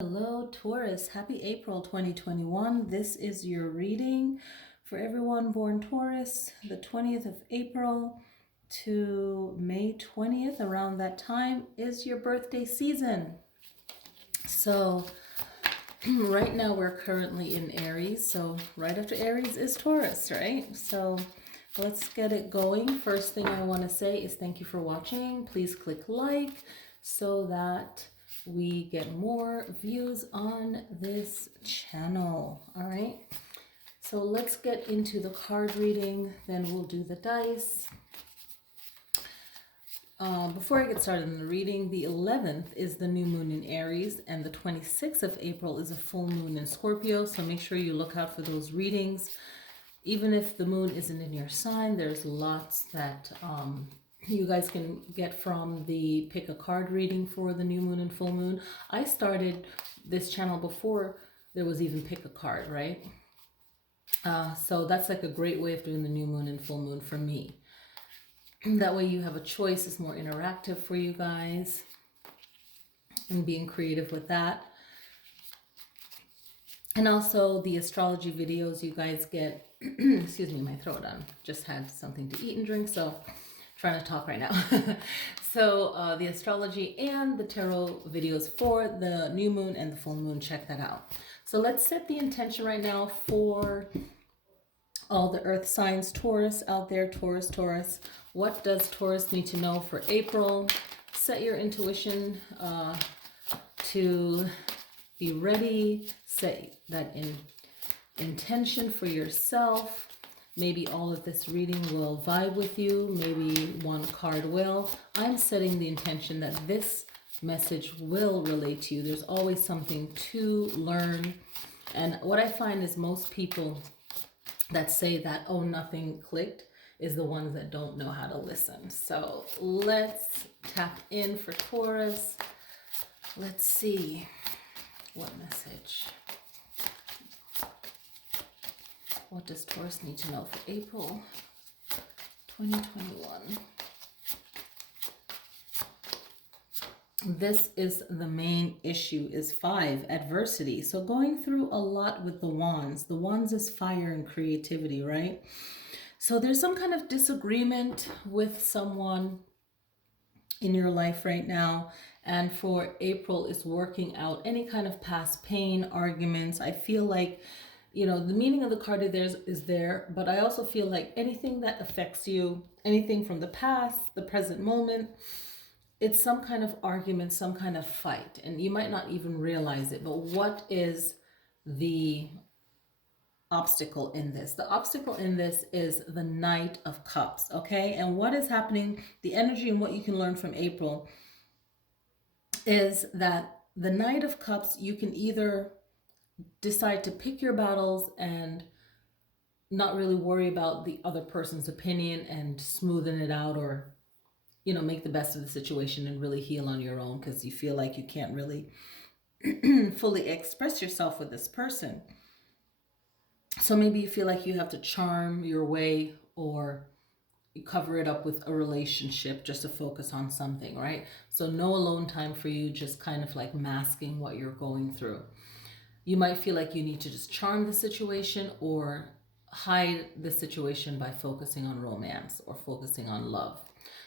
Hello, Taurus. Happy April 2021. This is your reading for everyone born Taurus, the 20th of April to May 20th. Around that time is your birthday season. So, right now we're currently in Aries. So, right after Aries is Taurus, right? So, let's get it going. First thing I want to say is thank you for watching. Please click like so that we get more views on this channel. All right, so let's get into the card reading, then we'll do the dice. Before I get started in the reading, the 11th is the new moon in Aries, and the 26th of April is a full moon in Scorpio, so make sure you look out for those readings. Even if the moon isn't in your sign, there's lots that you guys can get from the pick a card reading for the new moon and full moon. I started this channel before there was even pick a card, right? So that's like a great way of doing the new moon and full moon for me. That way you have a choice. It's more interactive for you guys and being creative with that. And also the astrology videos you guys get, excuse me, my throat, just had something to eat and drink, so trying to talk right now. So the astrology and the tarot videos for the new moon and the full moon, check that out. So let's set the intention right now for all the earth signs, Taurus out there, Taurus. What does Taurus need to know for April? Set your intuition to be ready. Set that intention for yourself. Maybe all of this reading will vibe with you. Maybe one card will. I'm setting the intention that this message will relate to you. There's always something to learn. And what I find is most people that say that, oh, nothing clicked, is the ones that don't know how to listen. So let's tap in for Taurus. Let's see what message. What does Taurus need to know for April 2021? This is the main issue, is 5, adversity. So going through a lot with the wands. The wands is fire and creativity, right? So there's some kind of disagreement with someone in your life right now. And for April is working out any kind of past pain, arguments. I feel like, you know, the meaning of the card is there, but I also feel like anything that affects you, anything from the past, the present moment, it's some kind of argument, some kind of fight, and you might not even realize it. But what is the obstacle in this? The obstacle in this is the Knight of Cups, okay? And what is happening, the energy and what you can learn from April is that the Knight of Cups, you can either decide to pick your battles and not really worry about the other person's opinion and smoothen it out, or, you know, make the best of the situation and really heal on your own because you feel like you can't really fully express yourself with this person. So maybe you feel like you have to charm your way or you cover it up with a relationship just to focus on something, right? So no alone time for you, just kind of like masking what you're going through. You might feel like you need to just charm the situation or hide the situation by focusing on romance or focusing on love.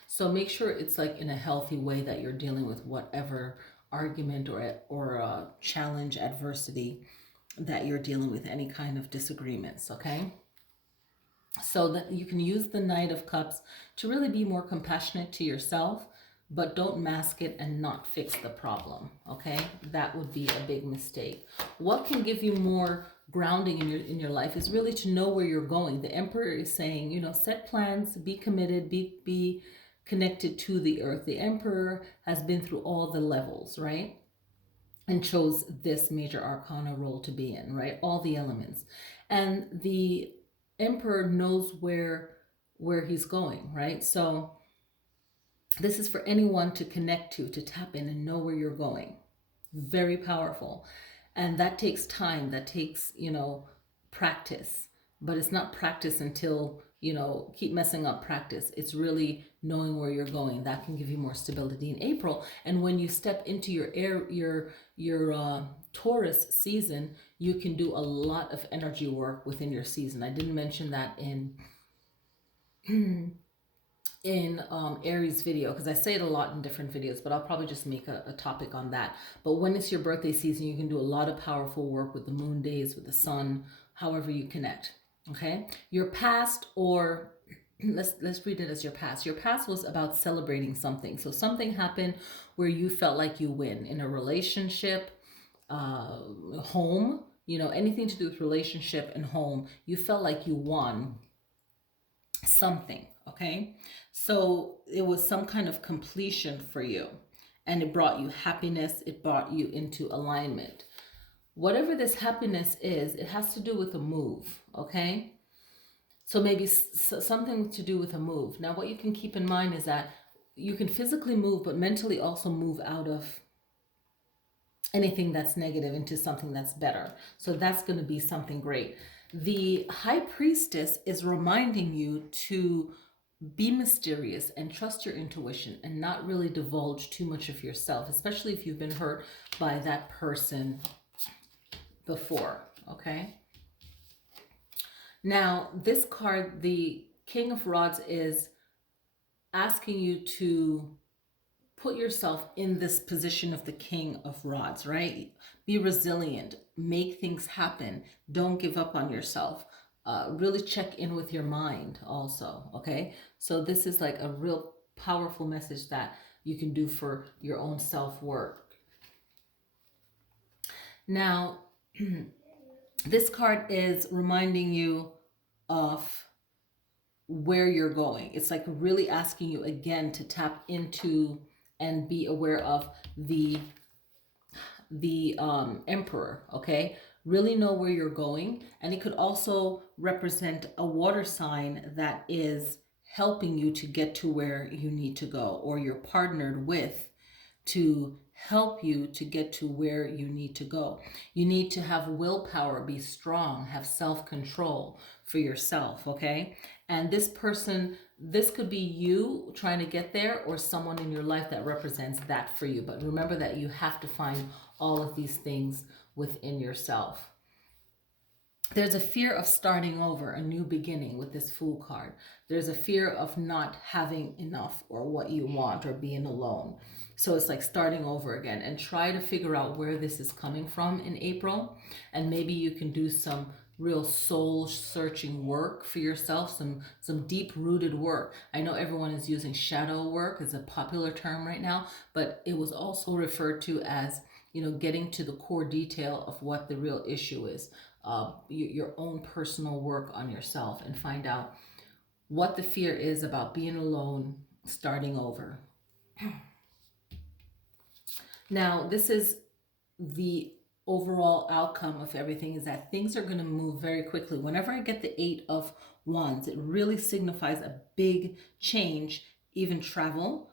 So make sure it's like in a healthy way that you're dealing with whatever argument or challenge, adversity that you're dealing with, any kind of disagreements, okay? So that you can use the Knight of Cups to really be more compassionate to yourself, but don't mask it and not fix the problem, okay? That would be a big mistake. What can give you more grounding in your life is really to know where you're going. The Emperor is saying, you know, set plans, be committed, be connected to the earth. The Emperor has been through all the levels, right? And chose this major arcana role to be in, right? All the elements. And the Emperor knows where he's going, right? So this is for anyone to connect to tap in and know where you're going. Very powerful. And that takes time. That takes, you know, practice. But it's not practice until keep messing up practice. It's really knowing where you're going. That can give you more stability in April. And when you step into your Taurus season, you can do a lot of energy work within your season. I didn't mention that in Aries video, because I say it a lot in different videos, but I'll probably just make a topic on that. But when it's your birthday season, you can do a lot of powerful work with the moon days, with the sun, however you connect. Okay, your past, or let's read it as your past. Your past was about celebrating something. So something happened where you felt like you win in a relationship, home, anything to do with relationship and home. You felt like you won something. Okay, so it was some kind of completion for you, and it brought you happiness. It brought you into alignment. Whatever this happiness is, it has to do with a move. Okay, so maybe something to do with a move. Now, what you can keep in mind is that you can physically move, but mentally also move out of anything that's negative into something that's better. So that's going to be something great. The High Priestess is reminding you to be mysterious and trust your intuition and not really divulge too much of yourself, especially if you've been hurt by that person before. Okay, now this card, the King of Rods, is asking you to put yourself in this position of the King of Rods, right? Be resilient, make things happen, don't give up on yourself. Really check in with your mind also. Okay, so this is like a real powerful message that you can do for your own self-work. Now this card is reminding you of where you're going. It's like really asking you again to tap into and be aware of the Emperor. Okay, really know where you're going. And it could also represent a water sign that is helping you to get to where you need to go, or you're partnered with to help you to get to where you need to go. You need to have willpower, be strong, have self-control for yourself. Okay, and this person, this could be you trying to get there, or someone in your life that represents that for you. But remember that you have to find all of these things within yourself. There's a fear of starting over, a new beginning with this Fool card. There's a fear of not having enough or what you want, or being alone. So it's like starting over again, and try to figure out where this is coming from in April. And maybe you can do some real soul searching work for yourself, some deep rooted work. I know everyone is using shadow work as a popular term right now, but it was also referred to as, getting to the core detail of what the real issue is. Your own personal work on yourself, and find out what the fear is about being alone, starting over. Now, this is the overall outcome of everything, is that things are going to move very quickly. Whenever I get the 8 of Wands, it really signifies a big change, even travel,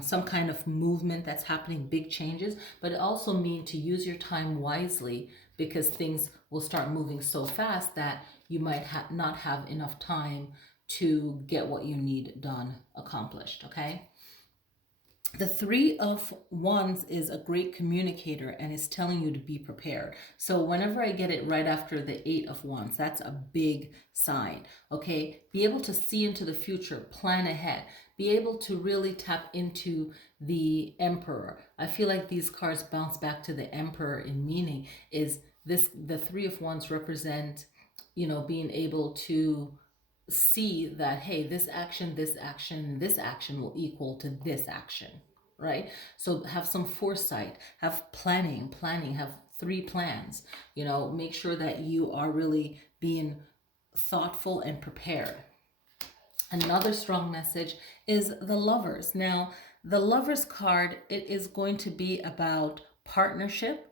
some kind of movement that's happening, big changes. But it also means to use your time wisely, because things will start moving so fast that you might not have enough time to get what you need done, accomplished. Okay. The 3 of Wands is a great communicator and is telling you to be prepared. So whenever I get it right after the 8 of Wands, that's a big sign. Okay, be able to see into the future, plan ahead, be able to really tap into the Emperor. I feel like these cards bounce back to the Emperor in meaning. Is this, the 3 of Wands represent, being able to see that, hey, this action, this action, this action will equal to this action, right? So have some foresight, have planning, have 3 plans, make sure that you are really being thoughtful and prepared. Another strong message is the Lovers. Now, the Lovers card, it is going to be about partnership,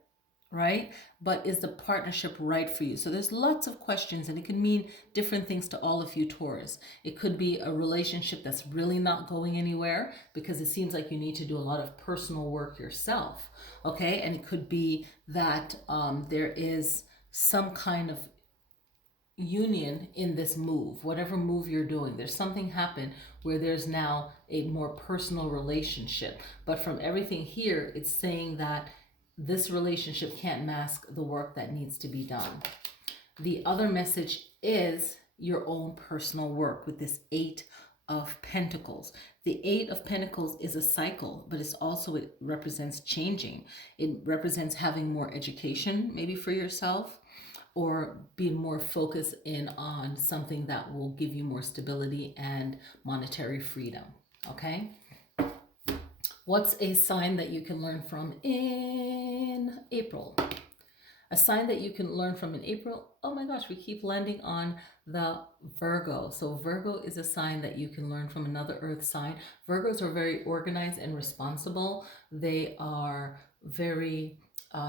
right? But is the partnership right for you? So there's lots of questions, and it can mean different things to all of you Taurus. It could be a relationship that's really not going anywhere, because it seems like you need to do a lot of personal work yourself. Okay, and it could be that there is some kind of union in this move, whatever move you're doing. There's something happen where there's now a more personal relationship. But from everything here, it's saying that this relationship can't mask the work that needs to be done. The other message is your own personal work with this Eight of Pentacles. The Eight of Pentacles is a cycle, but it's also, it represents changing. It represents having more education, maybe for yourself, or being more focused in on something that will give you more stability and monetary freedom. Okay? What's a sign that you can learn from in April? A sign that you can learn from in April. Oh my gosh, we keep landing on the Virgo. So Virgo is a sign that you can learn from, another earth sign. Virgos are very organized and responsible. They are very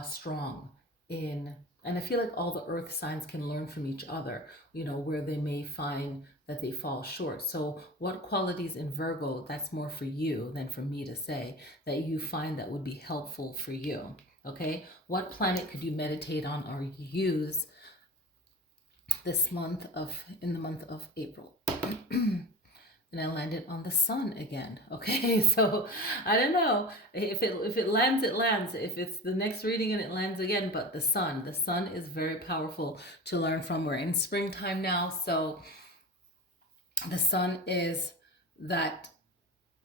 strong in, and I feel like all the earth signs can learn from each other, you know, where they may find that they fall short. So what qualities in Virgo, that's more for you than for me to say, that you find that would be helpful for you? Okay, what planet could you meditate on or use this month in the month of April? And I landed on the sun again. Okay, so I don't know if it lands, it lands. If it's the next reading and it lands again, but the sun is very powerful to learn from. We're in springtime now, so the sun is that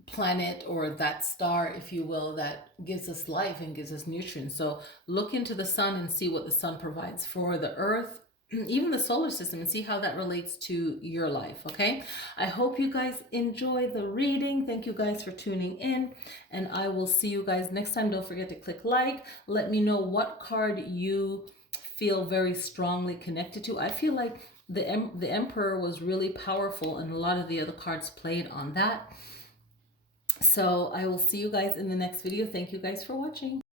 planet or that star, if you will, that gives us life and gives us nutrients. So look into the sun and see what the sun provides for the earth, even the solar system, and see how that relates to your life. Okay, I hope you guys enjoy the reading. Thank you guys for tuning in, and I will see you guys next time. Don't forget to click like. Let me know what card you feel very strongly connected to. I feel like the Emperor was really powerful, and a lot of the other cards played on that. So I will see you guys in the next video. Thank you guys for watching.